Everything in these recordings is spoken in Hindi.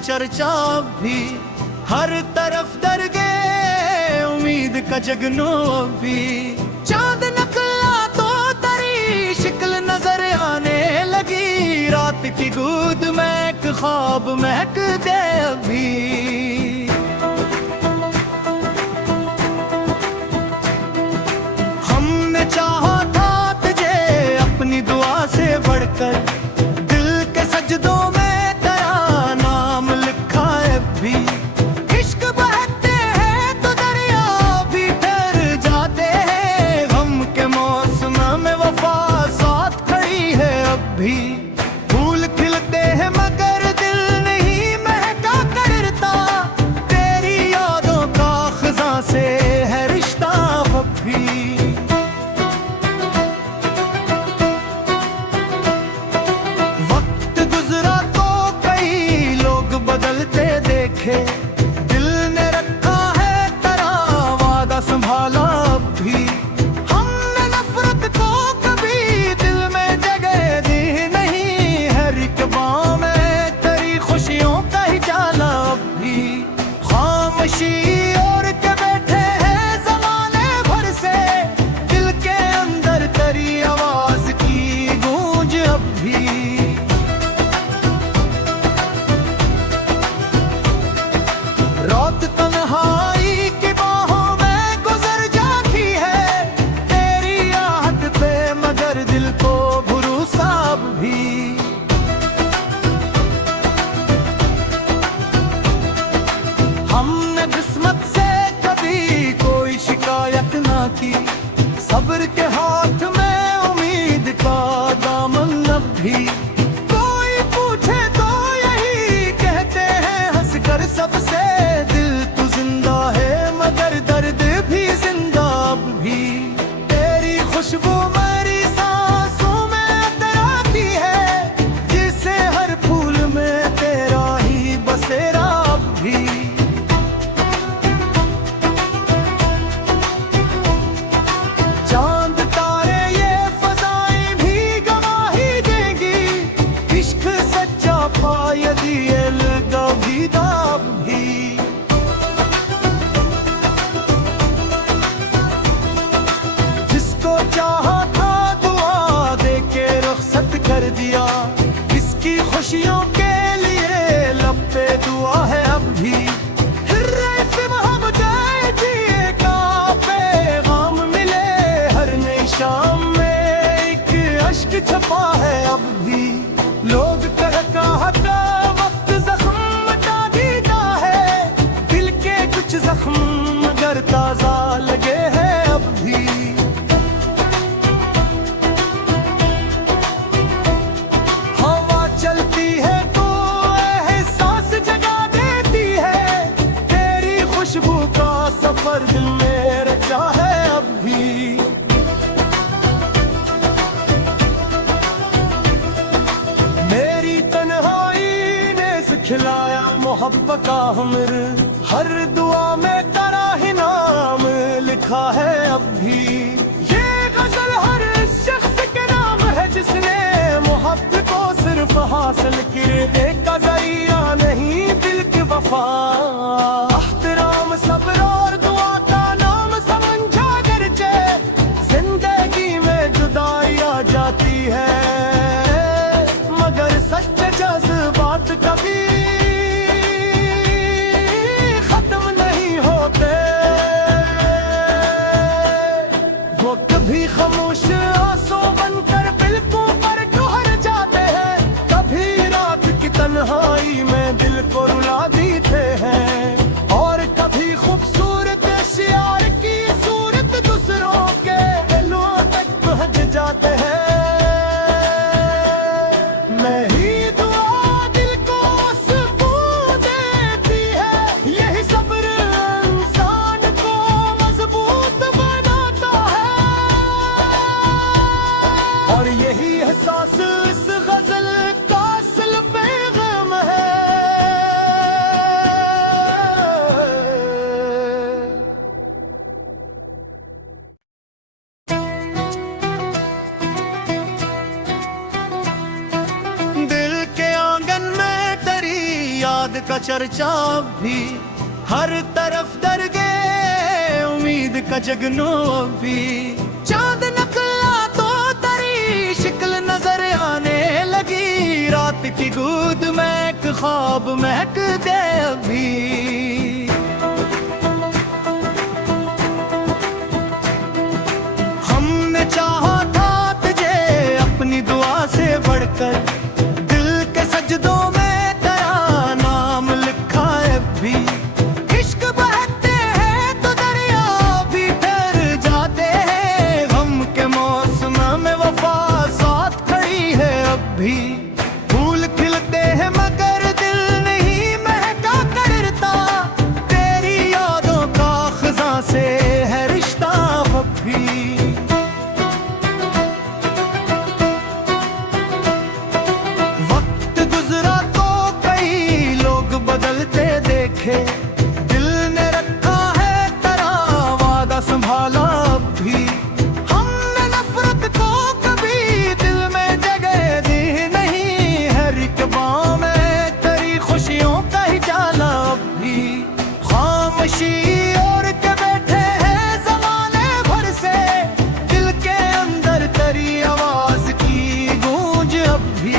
चर्चा भी, हर तरफ दरगे उम्मीद का जगनो भी। चांद निकला तो तेरी शिक्ल नजर आने लगी, रात की गूद में एक ख्वाब महक दे अभी। हमने चाहा था तुझे अपनी दुआ से बढ़कर, दिल के सजदों में तेरा नाम लिखा है भी। इश्क बहते हैं तो दरिया भी ठहर जाते हैं, गम के मौसम में वफा साथ खड़ी है अब भी। फूल खिलते हैं मगर दिल नहीं महका करता, तेरी यादों का खज़ां से है रिश्ता अब भी। वक्त गुजरा तो कई लोग बदलते देखे, दिल ने रखा है तेरा वादा संभाला अब भी। हमने नफरत को कभी दिल में जगह दी नहीं, हर एक बाँ में तेरी खुशियों का ही जाला अब भी। खामोशी और के बैठे हैं ज़माने भर से, दिल के अंदर तेरी आवाज की गूंज अब भी। रात तन्हाई की बाहों में गुजर जाती है, तेरी याद पे मगर दिल को भरोसा अब भी। हमने किस्मत से कभी कोई शिकायत ना की, सब्र के हाथ में उम्मीद का दामन अब भी। कोई पूछे तो यही कहते हैं हंसकर सबसे, दिल तो जिंदा है मगर दर्द भी जिंदा अब भी। तेरी खुशबू मेरी सांसों में तैराती है, जिसे हर फूल में तेरा ही बसेरा अब भी। चांद तारे ये फजाएं भी गवाही देंगी, इश्क सच्चा पायद ये लगा भी दाब भी। जिसको चाहा था दुआ दे के रुखसत कर दिया, इसकी खुशियों के लिए लब पे दुआ है अब भी। शाम में एक अश्क छपा है अब भी। लोग कहता वक्त जख्म मिटा देता है, दिल के कुछ जख्म मगर ताजा लगे हैं अब भी। हवा चलती है तो एहसास जगा देती है, तेरी खुशबू का सफर दिल में रचा है अब भी। मेरी तन्हाई ने सिखलाया मोहब्बत का हुनर, हर दुआ में तेरा ही नाम लिखा है अब भी। ये गजल हर शख्स के नाम है जिसने मोहब्बत को सिर्फ हासिल किए, एक का जरिया नहीं दिल की वफा। एहतराम सब्र और दुआ का नाम समझा करके, जिंदगी में जुदाई आ जाती है मगर सच्चे जज्बात कभी खत्म नहीं होते। वो कभी खामोश आंसू बनकर बिल्कुल पर ठहर जाते हैं, कभी रात की तन्हाई में दिल को रुला देते हैं, और कभी खूबसूरत शियार की सूरत दूसरों के दिलों तक पहुंच जाते हैं। चर्चा अब भी हर तरफ दरगे उम्मीद का जगनो अब भी। चांद निकला तो तेरी शिक्ल नजर आने लगी, रात की गूद में एक ख्वाब महक दे अभी। हमने चाहा था तुझे अपनी दुआ से बढ़कर, दिल के सजदों में तेरा नाम लिखा है भी। इश्क बहते हैं तो दरिया भी ठहर जाते हैं, गम के मौसम में वफा साथ खड़ी है अब भी। फूल खिलते हैं मगर दिल नहीं महका करता, तेरी यादों का खज़ां से है रिश्ता अब भी। वक्त गुजरा तो कई लोग बदलते देखे, दिल ने रखा है तेरा वादा संभाला अब भी। हमने नफरत को कभी दिल में जगह दी नहीं, हर एक बाँ में तेरी खुशियों का ही जाला अब भी। खामोशी और के बैठे हैं ज़माने भर से, दिल के अंदर तेरी आवाज की गूंज अब भी।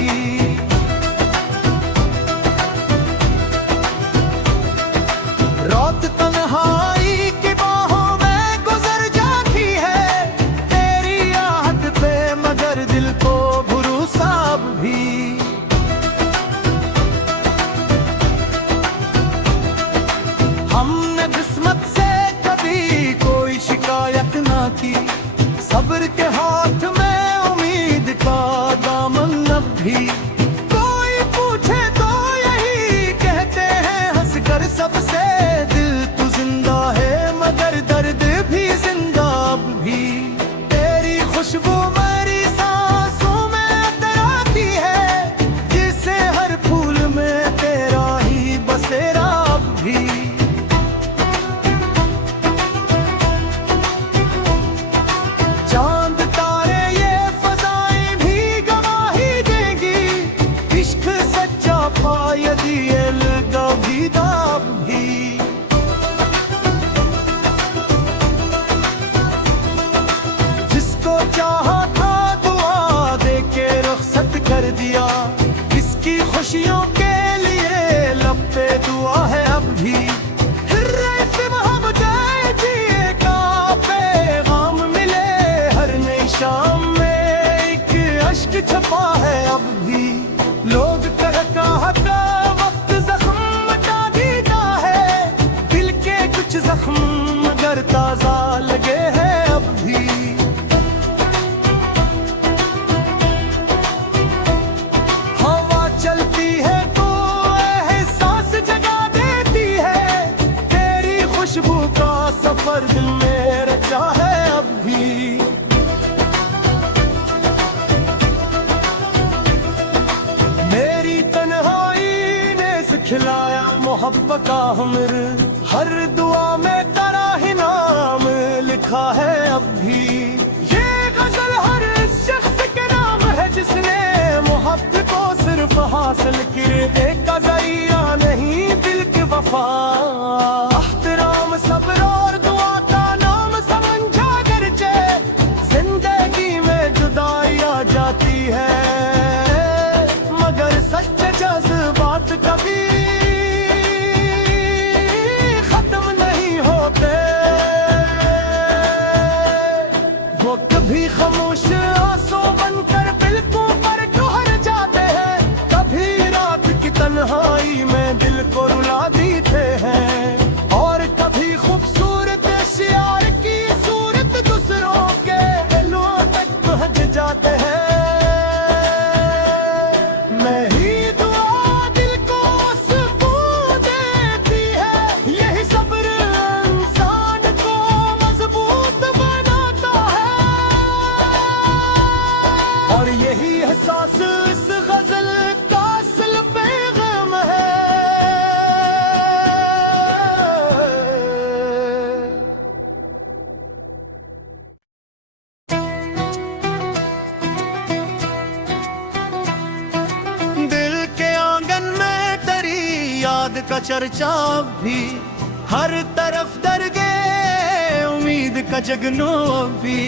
रात तन्हाई की बाहों में गुजर जाती है, तेरी याद पे मगर दिल को भरोसा अब भी। हमने किस्मत से कभी कोई शिकायत ना की, सब्र के हाथ में उम्मीद का दामन अब भी। कोई पूछे तो यही कहते हैं हंसकर सबसे, दिल तो जिंदा है मगर दर्द भी जिंदा अब भी। तेरी खुशबू मेरी सांसों में तराती है, जिसे हर फूल में तेरा ही बसेरा अब भी। चांद तारे ये फजाएं भी गवाही देंगी, इश्क सच्चा पायद ये लगा भी दाब भी। जिसको चाहा था दुआ दे के रुखसत कर दिया, इसकी खुशियों के लिए लब पे दुआ है अब भी। शाम में एक अश्क छपा है अब भी। लोग कहता वक्त जख्म मिटा देता है, दिल के कुछ जख्म मगर ताजा लगे हैं अब भी। हवा चलती है तो एहसास जगा देती है, तेरी खुशबू का सफर दिल में रचा है अब भी। मेरी तन्हाई ने सिखलाया मोहब्बत का हुनर, हर दुआ में तेरा ही नाम लिखा है अब भी। ये गजल हर शख्स के नाम है जिसने मोहब्बत को सिर्फ हासिल किए, एक का जरिया नहीं दिल की वफा। एहतराम सब्र और दुआ का नाम समझा करके, जिंदगी में जुदाई आ जाती है मगर सच्चे जज्बात कभी खत्म नहीं होते। वो कभी खामोश आंसू बनकर पलकों पर ठहर जाते हैं, कभी रात की तन्हाई में दिल को रुला देते हैं, और कभी खूबसूरत शियार की सूरत दूसरों के दिलों तक पहुंच जाते हैं। चर्चा अब भी हर तरफ दरगे उम्मीद का जगनो अब भी।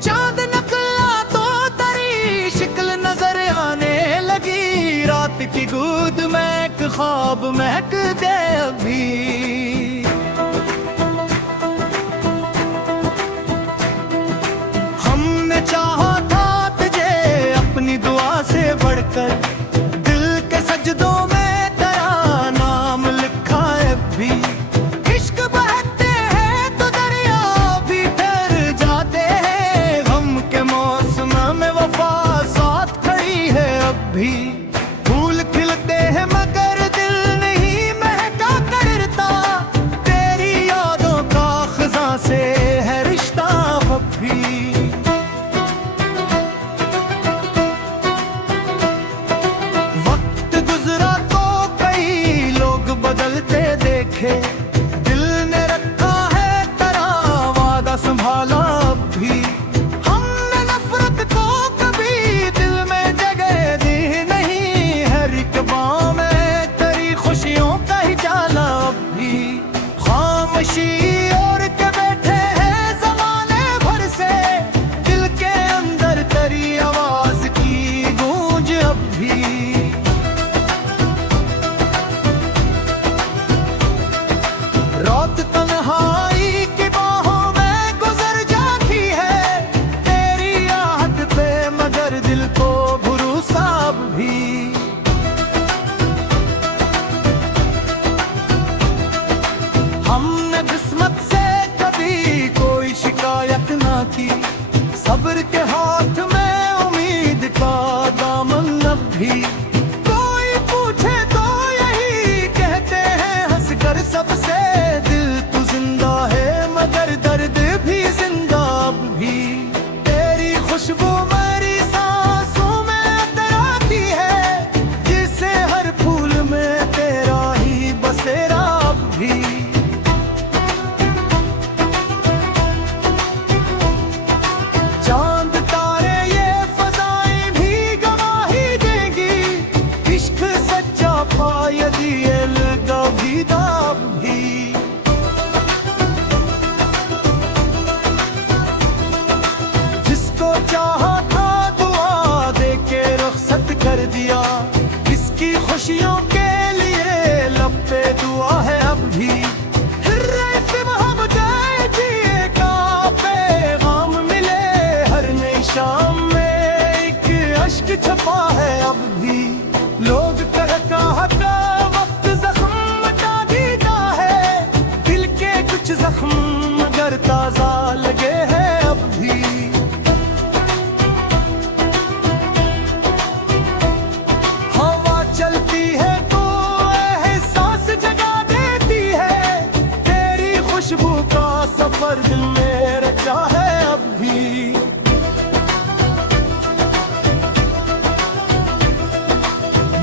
चांद निकला तो तेरी शिक्ल नजर आने लगी, रात की गूद में एक ख्वाब महक दे अभी। हमने चाहा था तुझे अपनी दुआ से बढ़कर, दिल के सजदों में तेरा नाम लिखा है भी। इश्क बहते हैं तो दरिया भी ठहर जाते हैं, गम के मौसम में वफा साथ खड़ी है अब भी। फूल खिलते हैं मगर दिल नहीं महका करता, तेरी यादों का खज़ां से है रिश्ता अब भी। वक्त गुजरा तो कई लोग बदलते देखे, दिल ने रखा है तेरा वादा संभाला अब भी। हमने नफरत को कभी दिल में जगह दी नहीं, हर एक बाँ में तेरी खुशियों का ही जाला अब भी। खामोशी और के बैठे हैं ज़माने भर से, दिल के अंदर तेरी आवाज की गूंज अब भी। रात तन्हाई की बाहों में गुजर जाती है, तेरी याद पे मगर दिल को भरोसा अब भी। हमने किस्मत से कभी कोई शिकायत ना की, सब्र के हाथ में उम्मीद का दामन अब भी। कोई पूछे तो यही कहते हैं हंसकर सबसे, दिल तो जिंदा है मगर दर्द भी जिंदा अब भी। तेरी खुशबू मेरी सांसों में तराती है, जिसे हर फूल में तेरा ही बसेरा अब भी। चांद तारे ये फजाएं भी गवाही देंगी, इश्क सच्चा पायदी लगा भी दाब भी। जिसको चाहा था दुआ दे के रुखसत कर दिया, इसकी खुशियों के लिए लब पे दुआ है अब भी। शाम में एक अश्क छपा है अब भी। लोग कहता वक्त जख्म मिटा देता है, दिल के कुछ जख्म मगर ताजा लगे हैं अब भी। हवा चलती है तो एहसास जगा देती है, तेरी खुशबू का सफर दिल में रचा है अब भी।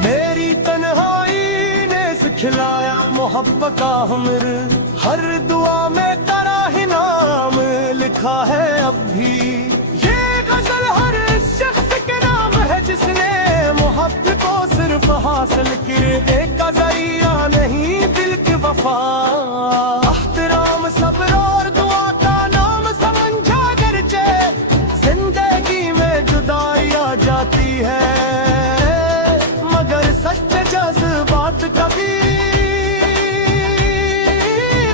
मेरी तन्हाई ने सिखलाया मोहब्बत का हुनर, हर दुआ में तेरा ही नाम लिखा है अब भी। ये गजल हर शख्स के नाम है जिसने मोहब्बत को सिर्फ हासिल किए, एक का जरिया नहीं दिल की वफा। एहतराम सब्र और दुआ का नाम समझा करके, जिंदगी में जुदाई आ जाती है मगर सच्चे जज्बात कभी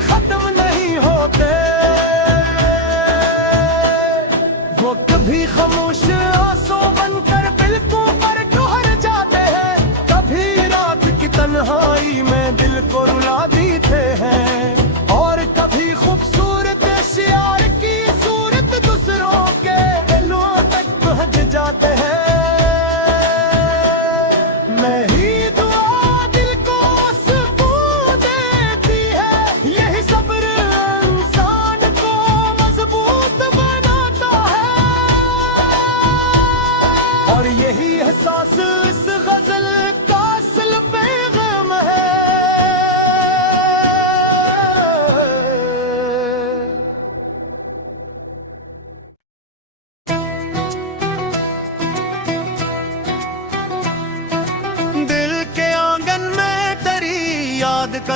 खत्म नहीं होते। वो कभी खामोश आंसू बनकर पलकों पर ठहर जाते हैं, कभी रात की तन्हाई में दिल को रुला देते हैं, और कभी खूबसूरत शियार की सूरत दूसरों के दिलों तक पहुंच जाते हैं।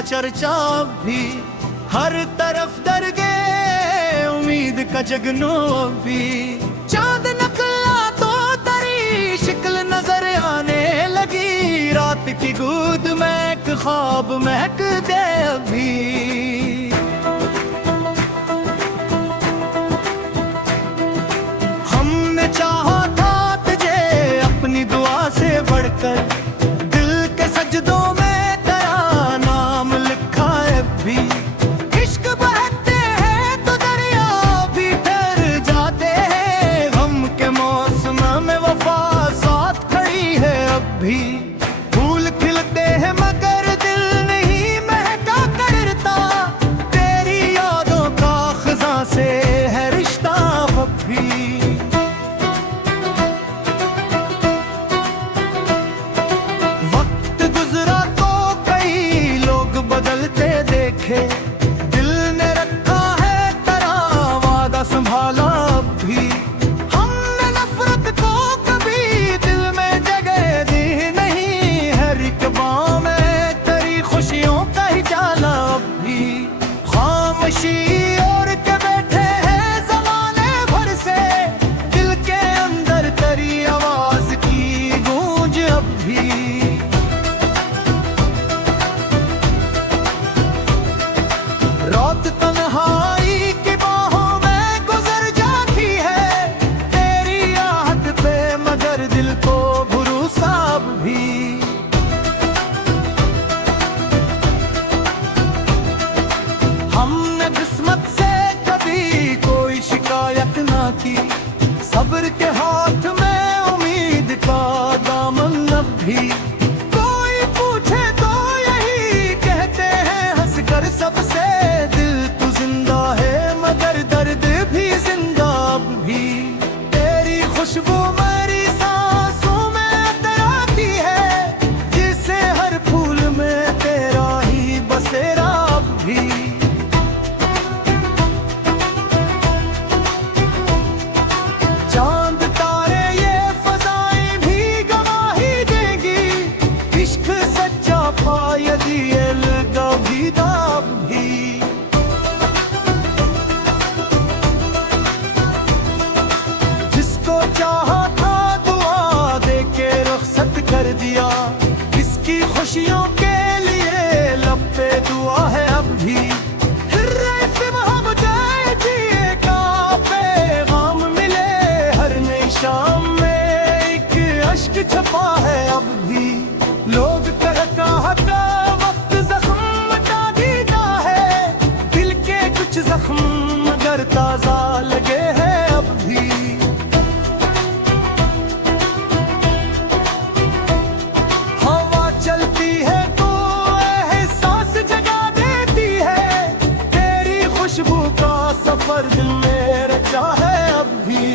चर्चा अब भी हर तरफ दरगे उम्मीद का जगनो भी। चांद निकला तो तेरी शिक्ल नजर आने लगी, रात की गूद में एक ख्वाब महक दे अभी। हमने चाहा था तुझे अपनी दुआ से बढ़कर, दिल के सजदों में तेरा नाम लिखा है भी। इश्क बहते हैं तो दरिया भी ठहर जाते हैं, गम के मौसम में वफा साथ खड़ी है अब भी। फूल खिलते हैं मगर दिल नहीं महका करता, तेरी यादों का खज़ां से है रिश्ता अब भी। वक्त गुजरा तो कई लोग बदलते देखे, दिल ने रखा है तेरा वादा संभाला अब भी। हमने नफरत को कभी दिल में जगह दी नहीं, हर एक बाँ में तेरी खुशियों का ही जाला अब भी। खामोशी और के बैठे हैं ज़माने भर से, दिल के अंदर तेरी आवाज की गूंज अब भी। रात तन्हाई की बाहों में गुजर जाती है, तेरी याद पे मगर दिल को भरोसा अब भी। हमने किस्मत से कभी कोई शिकायत ना की, सब्र के हाथ में उम्मीद का दामन अब भी। कोई पूछे तो यही कहते हैं हंसकर सबसे, दिल तो जिंदा है मगर दर्द भी जिंदा अब भी। तेरी खुशबू मेरी सांसों में तराती है, जिसे हर फूल में तेरा ही बसेरा अब भी। चांद तारे ये फजाएं भी गवाही देंगी, इश्क सच्चा पायद ये लगा भी दाब भी। जिसको चाहा था दुआ दे के रुखसत कर दिया, इसकी खुशियों के लिए लब पे दुआ है अब भी। शाम में एक अश्क छपा है अब भी। लोग कहता का वक्त जख्म मिटा देता है, दिल के कुछ जख्म मगर ताजा लगे हैं अब भी। हवा चलती है तो एहसास जगा देती है, तेरी खुशबू का सफर दिल में रचा है अब भी।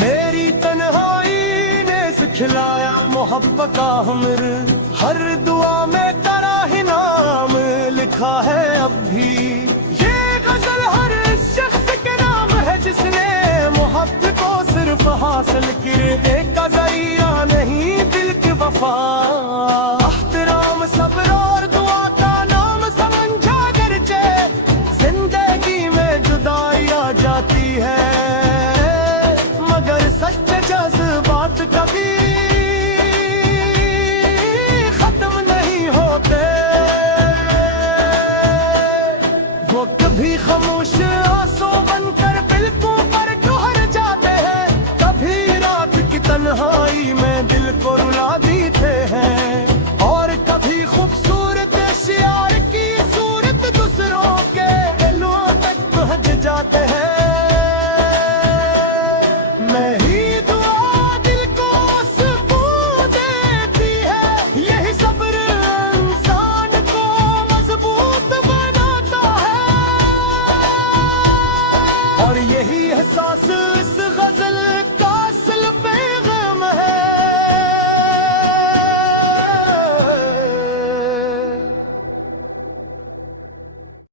मेरी तन्हाई ने सिखलाया मोहब्बत का हुनर, हर दुआ में तेरा ही नाम लिखा है अब भी। ये गजल हर शख्स के नाम है जिसने मोहब्बत को सिर्फ हासिल किए, एक का जरिया नहीं दिल की वफा। एहतराम सब्र और दुआ का नाम समझा करके, जिंदगी में जुदाई आ जाती है मगर सच्चे जज्बात कभी खत्म नहीं होते, वो कभी खामोश